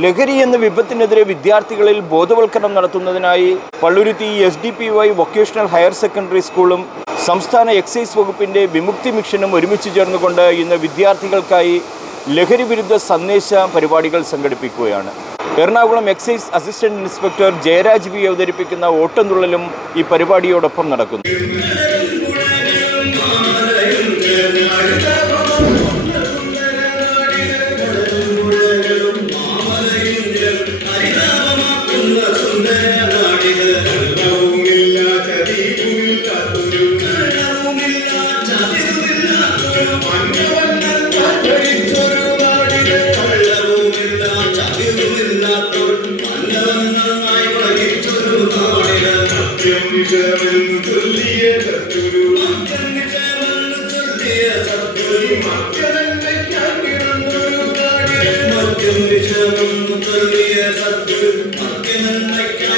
ലഹരി എന്ന വിപത്തിനെതിരെ വിദ്യാർത്ഥികളിൽ ബോധവൽക്കരണം നടത്തുന്നതിനായി Palluruthy S D P Y vocational higher secondary സ്കൂളും സംസ്ഥാന എക്സൈസ് വകുപ്പിന്റെ വിമുക്തി മിഷനും ഒരുമിച്ച് ചേർന്നുകൊണ്ട് ഇന്ന് വിദ്യാർത്ഥികൾക്കായി ലഹരി വിരുദ്ധ സന്ദേശ പരിപാടികൾ സംഘടിപ്പിക്കുകയാണ്. Ernakulam excise assistant inspector Jayaraj V അവതരിപ്പിക്കുന്ന ഓട്ടംതുള്ളലും ഈ പരിപാടിയോടൊപ്പം നടക്കുന്നു. എന്തിനുമേതിനും മദ്യം വേണം സത്യം മദ്യം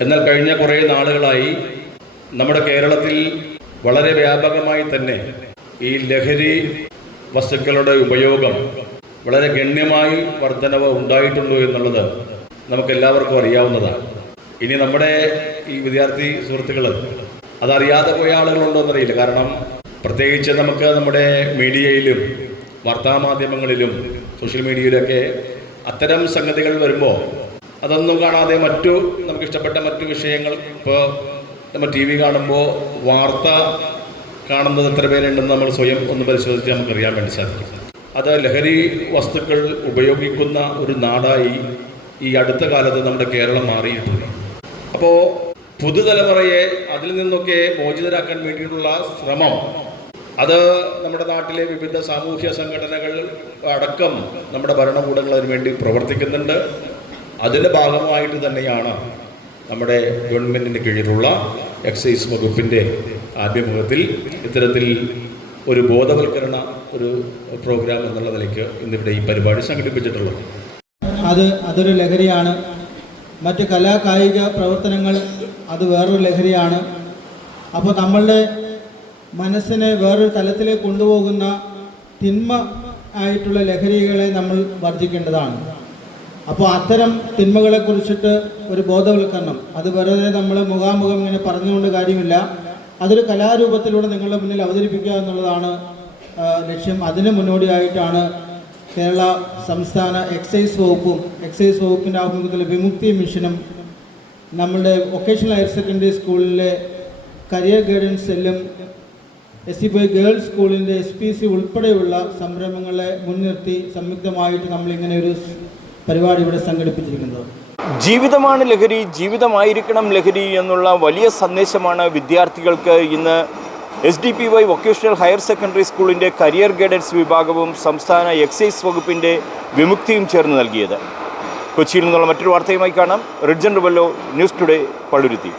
എന്നാൽ കഴിഞ്ഞ കുറേ നാളുകളായി നമ്മുടെ കേരളത്തിൽ വളരെ വ്യാപകമായി തന്നെ ഈ ലഹരി വസ്തുക്കളുടെ ഉപയോഗം വളരെ ഗണ്യമായി വർധനവ് ഉണ്ടായിട്ടുണ്ടോ എന്നുള്ളത് നമുക്കെല്ലാവർക്കും അറിയാവുന്നതാണ്. ഇനി നമ്മുടെ ഈ വിദ്യാർത്ഥി സുഹൃത്തുക്കൾ അതറിയാതെ പോയ ആളുകളുണ്ടോ എന്നറിയില്ല കാരണം പ്രത്യേകിച്ച് നമുക്ക് നമ്മുടെ മീഡിയയിലും വാർത്താമാധ്യമങ്ങളിലും സോഷ്യൽ മീഡിയയിലൊക്കെ അത്തരം സംഗതികൾ വരുമ്പോൾ അതൊന്നും കാണാതെ മറ്റു നമുക്ക് ഇഷ്ടപ്പെട്ട മറ്റു വിഷയങ്ങൾ ഇപ്പോൾ നമ്മൾ ടി വി കാണുമ്പോൾ വാർത്ത കാണുന്നത് എത്ര പേരുണ്ടെന്ന് നമ്മൾ സ്വയം ഒന്ന് പരിശോധിച്ച് നമുക്കറിയാൻ വേണ്ടി സാധിക്കും. അത് ലഹരി വസ്തുക്കൾ ഉപയോഗിക്കുന്ന ഒരു നാടായി ഈ അടുത്ത കാലത്ത് നമ്മുടെ കേരളം മാറിയിട്ടുണ്ട്. അപ്പോൾ പുതുതലമുറയെ അതിൽ നിന്നൊക്കെ മോചിതരാക്കാൻ വേണ്ടിയിട്ടുള്ള ശ്രമം അത് നമ്മുടെ നാട്ടിലെ വിവിധ സാമൂഹ്യ സംഘടനകൾ അടക്കം നമ്മുടെ ഭരണകൂടങ്ങൾ അതിനു വേണ്ടി പ്രവർത്തിക്കുന്നുണ്ട്. അതിന്റെ ഭാഗമായിട്ട് തന്നെയാണ് നമ്മുടെ ഗവൺമെന്റിന് കീഴിലുള്ള എക്സൈസ് വകുപ്പിന്റെ ആഭിമുഖ്യത്തിൽ ഇത്തരത്തിൽ ഒരു ബോധവൽക്കരണ ഒരു പ്രോഗ്രാം എന്നുള്ള നിലയ്ക്ക് ഇന്നിവിടെ ഈ പരിപാടി സംഘടിപ്പിച്ചിട്ടുള്ളത്. അത് അതൊരു ലഹരിയാണ്. മറ്റ് കലാ കായിക പ്രവർത്തനങ്ങൾ അത് വേറൊരു ലഹരിയാണ്. അപ്പോൾ നമ്മളുടെ മനസ്സിനെ വേറൊരു തലത്തിലേക്ക് കൊണ്ടുപോകുന്ന തിന്മ ആയിട്ടുള്ള ലഹരികളെ നമ്മൾ വർജിക്കേണ്ടതാണ് അപ്പോൾ അത്തരം തിന്മകളെ കുറിച്ചിട്ട് ഒരു ബോധവൽക്കരണം. അത് വെറുതെ നമ്മൾ മുഖാമുഖം ഇങ്ങനെ പറഞ്ഞുകൊണ്ട് കാര്യമില്ല. അതൊരു കലാരൂപത്തിലൂടെ നിങ്ങളുടെ മുന്നിൽ അവതരിപ്പിക്കുക എന്നുള്ളതാണ് ലക്ഷ്യം. അതിന് മുന്നോടിയായിട്ടാണ് കേരള സംസ്ഥാന എക്സൈസ് വകുപ്പും എക്സൈസ് വകുപ്പിന്റെ ആഭിമുഖ്യത്തിൽ വിമുക്തി മിഷനും നമ്മളുടെ വൊക്കേഷണൽ ഹയർ സെക്കൻഡറി സ്കൂളിലെ കരിയർ ഗൈഡൻസ് സെല്ലും എസ് സി ബോയ് ഗേൾസ് സ്കൂളിന്റെ എസ് പി സി ഉൾപ്പെടെയുള്ള സംരംഭങ്ങളെ മുൻനിർത്തി സംയുക്തമായിട്ട് നമ്മളിങ്ങനെ ഒരു പരിപാടി ഇവിടെ സംഘടിപ്പിച്ചിരിക്കുന്നത്. ജീവിതമാണ് ലഹരി ജീവിതമായിരിക്കണം ലഹരി എന്നുള്ള വലിയ സന്ദേശമാണ് വിദ്യാർത്ഥികൾക്ക് ഇന്ന് S D P Y vocational higher secondary സ്കൂളിന്റെ കരിയർ ഗൈഡൻസ് വിഭാഗവും സംസ്ഥാന എക്സൈസ് വകുപ്പിന്റെ വിമുക്തിയും ചേർന്ന് നൽകിയത്. കൊച്ചിയിൽ നിന്നുള്ള മറ്റൊരു വാർത്തയുമായി കാണാം. Ridjan Rubello news today Palluruthy